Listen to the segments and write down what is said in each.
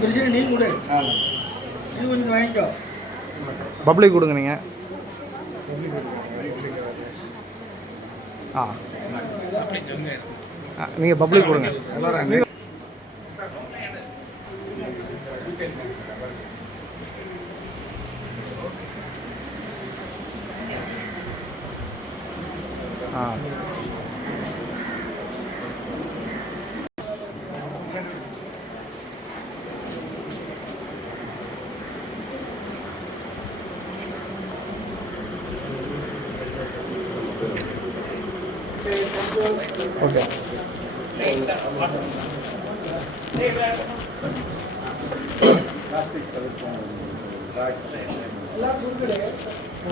பிரச்சனை நீ கொடு, இது கொஞ்சம் வாங்கிக்கோ. பப்ளிக் கொடுங்க நீங்கள். நீங்கள் பப்ளிக் கொடுங்க எல்லாரும். ஓகே.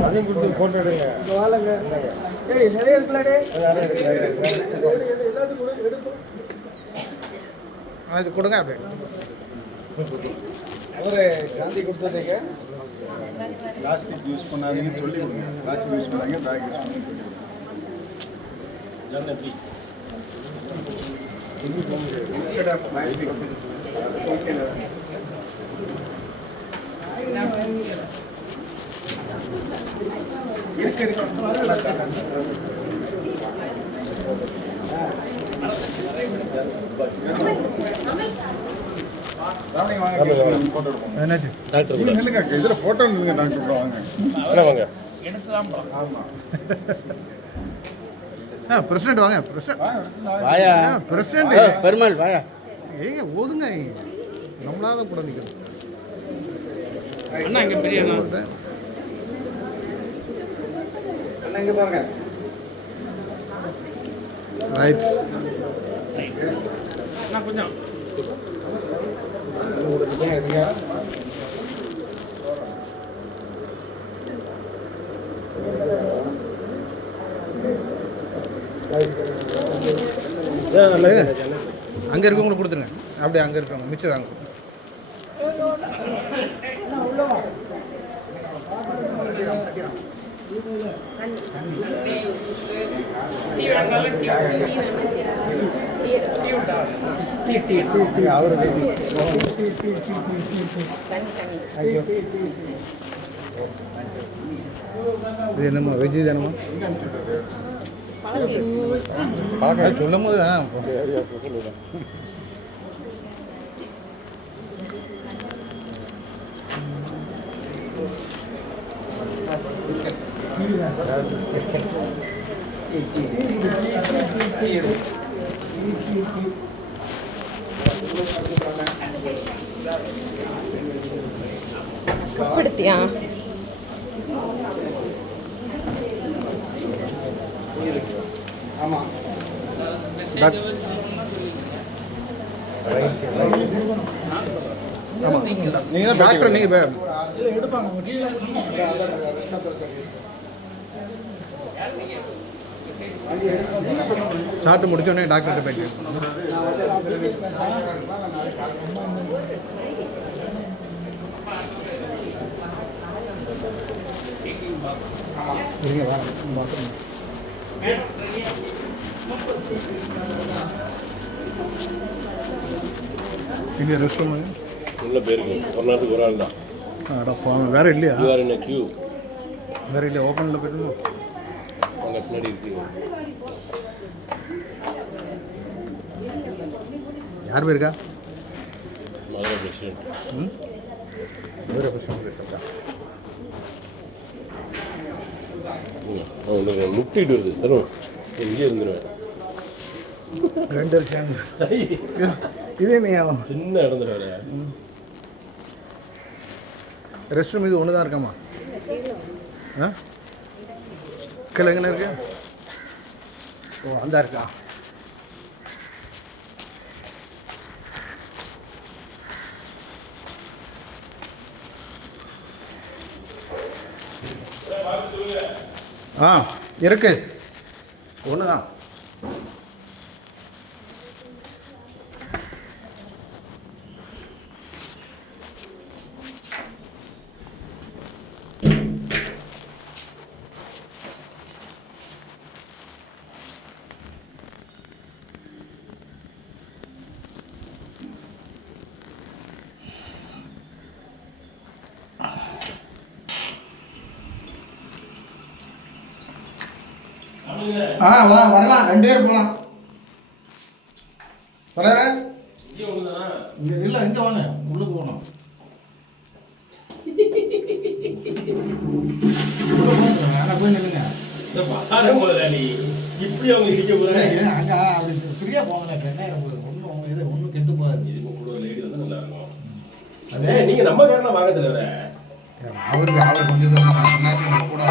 அதையும் கொடுத்து போட்டோ எடுங்க. வாழங்க. ஏய் நிறைய இருக்குல்லடே. அது கொடுங்க அப்படியே. அவரு காந்தி கொடுத்ததுக்கு பிளாஸ்டிக் யூஸ் பண்ணாதீங்கன்னு சொல்லி கொடுங்க. பிளாஸ்டிக் யூஸ் பண்ணாதீங்க, பேக் யூஸ் பண்ணுங்க. இதுல போட்டோ டாக்டர் வாங்க. பிரசிடென்ட் வாங்க. வாயா பிரசிடென்ட் பெருமாள் வாயா. ஏங்க ஓதுங்க, நம்மளாத கூட நிற்கணும். அண்ணா இங்க பெரிய அண்ணா இங்க பாருங்க. ரைட். அண்ணா கொஞ்சம் அங்கே இருக்கவங்களுக்கு கொடுத்துருங்க. அப்படியே அங்கே இருக்கவங்க மிச்சம் தாங்க. இது என்னம்மா வெஜ்ஜு தானம்மா? சொல்லும் போது உட்படுத்தியா ஆமாம் ஆமாம். நீங்கள் தான் டாக்டர், நீங்கள் சாப்பிட்டு முடிச்சோடனே டாக்டர்கிட்ட போயிட்டு இங்கே ரெஸ்ட் ரூம் உள்ள போயிருக்கு. ஒரு நாட்டுக்கு ஒரு ஆள் தான். அடப்பா, வேற இல்லையா? கியூ வேற இல்லையா? ஓப்பனில் போயிட்டு அங்கே பின்னாடி இருக்கு. யார் போயிருக்கா? மதுரை பிரசிடென்ட். மதுரை பிரசிடென்ட் இருக்கா? உங்களுக்கு முட்டிட்டு வருது தரும். இங்கே இருந்துருவேன். 2 வருஷம் இதே நீ சின்ன இடத்துல ரெஸ்ட் ரூம் இது ஒன்று தான் இருக்காமா? கீழே எங்கே இருக்கு? ஓ அந்த இருக்கா? இருக்கு, ஒன்று தான். வா வரலாம், 2 பேர் போகலாம். வர இங்கே இல்லை, இங்கே வாங்க, உள்ளுக்கு போகணும். போய் நில்லுங்க. இப்படி அவங்க இருக்க போறாங்க. அங்கே அப்படி ஃப்ரீயாக போங்க. என்ன ஒன்றும் இது ஒன்றும் கெட்டு போகாது. லேடி வந்து நல்லா இருக்கும். அதே நீங்க நம்ம காரணம் வாங்க தெரியல. அவர் கொஞ்சம் தூரம் கூட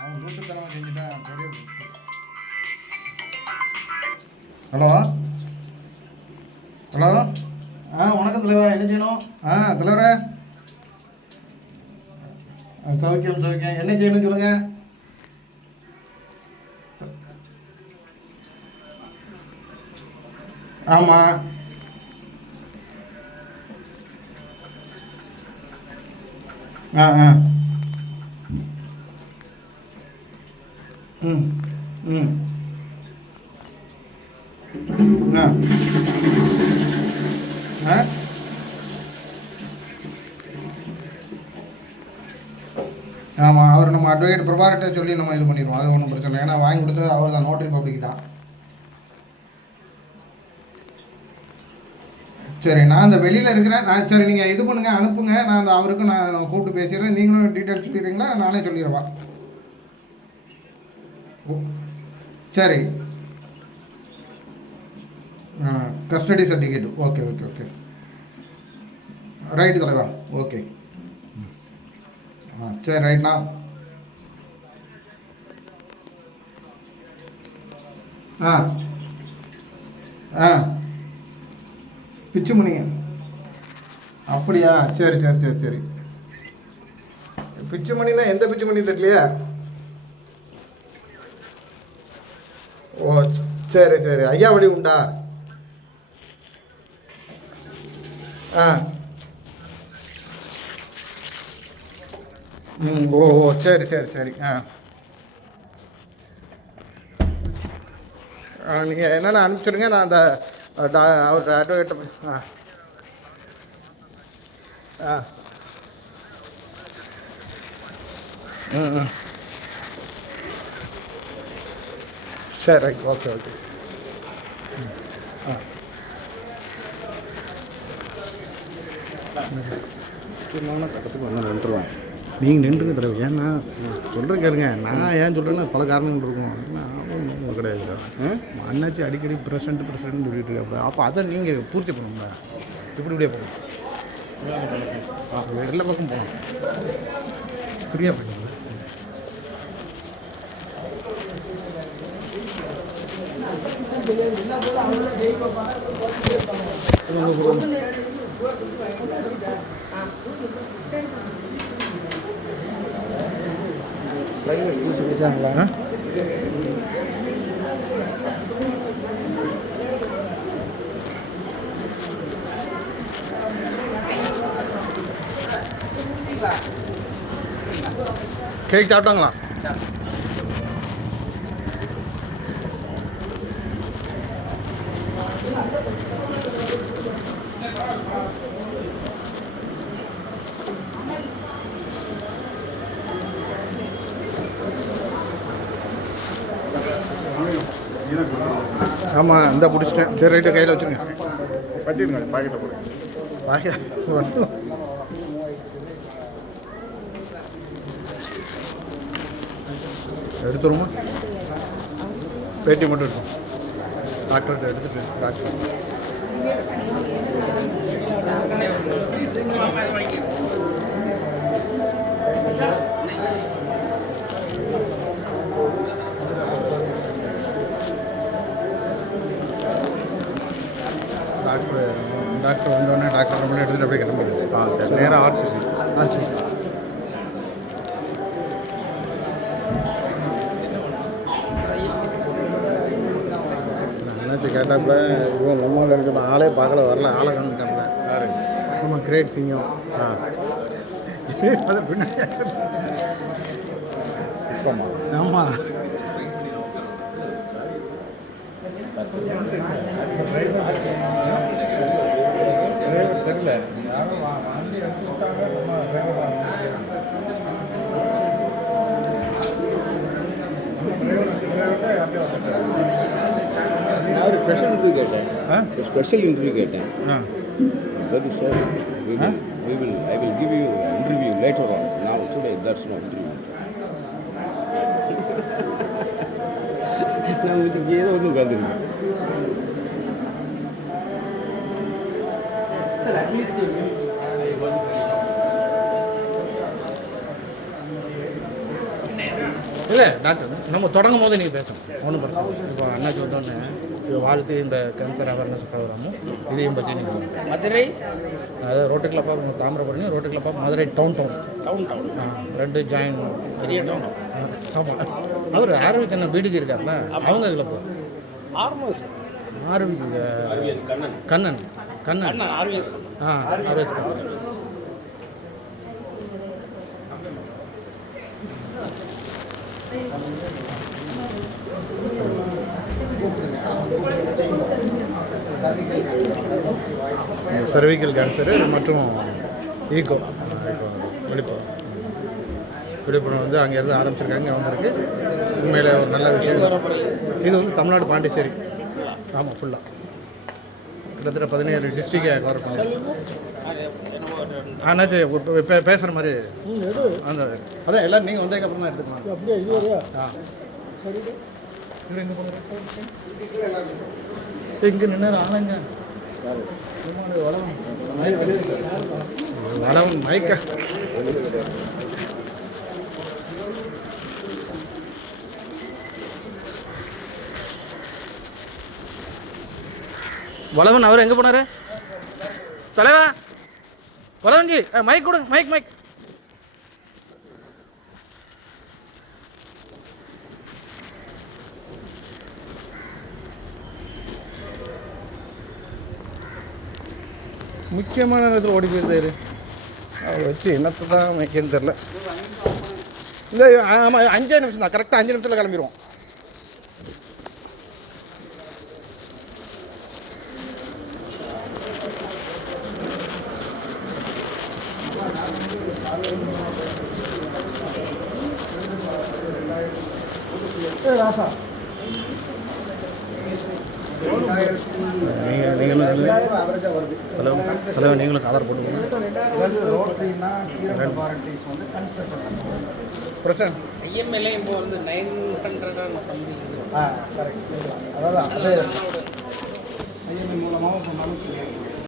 அவன் கூட்டுத்தரமாக செஞ்சுட்டா தெரியாது. ஹலோ ஹலோ வணக்கம் தலைவா, என்ன செய்யணும்? தலைவரே சௌக்கியம் சௌக்கியம். என்ன செய்யணும் சொல்லுங்க. ஆமாம் ம் ம் ஆமாம், அவர் நம்ம அட்வொகேட் பிரபாகர்கிட்ட சொல்லி நம்ம இது பண்ணிடுவோம். அது ஒன்றும் பிரச்சனை இல்லை. ஏன்னா வாங்கி கொடுத்தது அவர் தான், நோட்டரி பப்ளிக் தான். சரி, நான் இந்த வெளியில் இருக்கிறேன். சரி, நீங்கள் இது பண்ணுங்கள், அனுப்புங்க. நான் அவருக்கு நான் கூப்பிட்டு பேசிடுறேன். நீங்களும் டீட்டெயில்ஸ் சொல்லிடுறீங்களா? நானே சொல்லிடுவா. சரி, custody certificate. Okay okay okay, right தலைவா. ஓகே, சரி, ரைட்ண்ணா. பிச்சுமணிங்க. அப்படியா? சரி சரி சரி சரி. பிச்சுமணினா எந்த பிச்சுமணி தெரியலையா? ஓ சரி சரி. ஐயா வழி உண்டா? ஓ ஓ சரி சரி சரி. நீங்கள் என்னென்ன அனுப்பிச்சுடுங்க. நான் அந்த அவர் அட்வொகேட்டை சரி, ரைட். Okay okay. கட்டத்துக்கு வந்து நின்றுருவேன். நீங்கள் நின்றுங்க தலைவர். ஏன்னா சொல்கிறேன் கேளுங்க. நான் ஏன் சொல்கிறேன்னா பல காரணங்கள் இருக்கும். கிடையாது சார். அண்ணாச்சி அடிக்கடி ப்ரெசிடென்ட் சொல்லிட்டு இருக்காப்ப. அப்போ அதை நீங்கள் பூர்த்தி பண்ணணும்ல. இப்படியே போகணும். எல்லா பக்கம் போகணும். ஃப்ரீயாக பண்ணுங்க. சொல்லிச்சாங்களா? கேக் சாப்பிட்டாங்களா? ஆமாம், இந்த பிடிச்சிட்டேன். சரி, ரைட்டு, கையில் வச்சுருங்க. வச்சுருங்க, பாக்கெட்டில் போடுங்க. பாக்கெட் எடுத்துருமா? பேட்டி மட்டும் இருக்கும். டாக்டர்கிட்ட எடுத்துட்டு டாக்டர் டாக்டர் வந்தோடனே டாக்டர் மட்டும் எடுத்துகிட்டு அப்படியே கிளம்பிடுது. சரி, நேராக ஆர்சிசி. என்னாச்சு கேட்டாப்ப இவன் நம்மளால் இருக்கிற ஆளே பார்க்கல, வரல, ஆளை கண்டுக்காமல. நம்ம கிரேட் சிங்கம். அது பின்னாடி ஆமாம். தெரியல. யாரும் வண்டி எடுத்து விட்டாங்க. நம்ம டிரைவர் விட்டு அப்படியே வந்துட்டாரு. நான் ஒரு ஸ்பெஷல் இன்டர்வியூ கேட்டேன். ஆ ஸ்பெஷல் இன்டர்வியூ கேட்டேன். Ah very sir I will give you interview later on. Now today that's no interview. நான் இதுக்கு ஏதோ ஒன்று உட்காந்துருக்கேன். இல்லை டாக்டர் நம்ம தொடங்கும் போது நீங்கள் பேசணும் ஒன்றும் பிரச்சனை இல்லை. இப்போ அண்ணாச்சி வந்தோடனே இது வாழ்த்து இந்த கேன்சர் அவேர்னஸ் ப்ரோக்ராமும் இதையும் பற்றி நீங்கள் மதுரை அதாவது ரோட்டு கிளப்பா தாமிரபரணி ரோட்டு கிளப்பா மதுரை டவுன் ரெண்டு ஜாயின் பெரிய டவுன். ஆமாம் அவர் ஆரோக்கிய என்ன பீடிக்கு இருக்காருல்ல அவங்க கிளப்பு ஆர்மஸ் ஆரோக்கிய கண்ணன் கண்ணன் கண்ணன் கண்ணன் ஆர்விஎஸ் ஆ ஆர்எஸ் கண்ணன். சர்விக்கல் கேன்சரு மற்றும் ஈகோ விழுப்புரம் வந்து அங்கேருந்து ஆரம்பிச்சிருக்காங்க வந்திருக்கு. உண்மையில் ஒரு நல்ல விஷயம். இது வந்து தமிழ்நாடு பாண்டிச்சேரி ஆமாம் ஃபுல்லாக கிட்டத்தட்ட 17 டிஸ்ட்ரிக்டை கவர் பண்ணுவோம். ஆனாச்சு பேசுகிற மாதிரி அந்த அதான் எல்லாம் நீங்கள் வந்ததுக்கப்புறம் தான் எடுத்துக்கலாம். அப்படியே இது வரையா? ஆ இங்கே நின்று ஆளுங்க வளம் மைக்க வளவன் அவர் எங்கே போனார் தலைவா? வளவன்ஜி மைக் கொடுங்க. மைக் முக்கியமான நேரத்தில் ஓடி போயிருந்தாரு. அவரை வச்சு என்னத்தை தான் வைக்கன்னு தெரில. இல்லை ஆமாம் 5 நிமிஷம் தான், கரெக்டாக 5 நிமிஷத்தில் கிளம்பிடுவோம். ராசா நீங்கள் அவரேஜாக வருது. ஹலோ நீங்களும் கலர் போட்டுக்கோங்க. ரோட்டரினா சீரம் லெபார்டரிஸ் வந்து கன்சல்ட் பண்ணுறாங்க. பிரசாந்த் ஐஎம்எல்ஏ இப்போ வந்து 900 சம்திங். கரெக்ட். அதான் அது ஐஎம்ஐ மூலமாகவும் சொன்னாலும்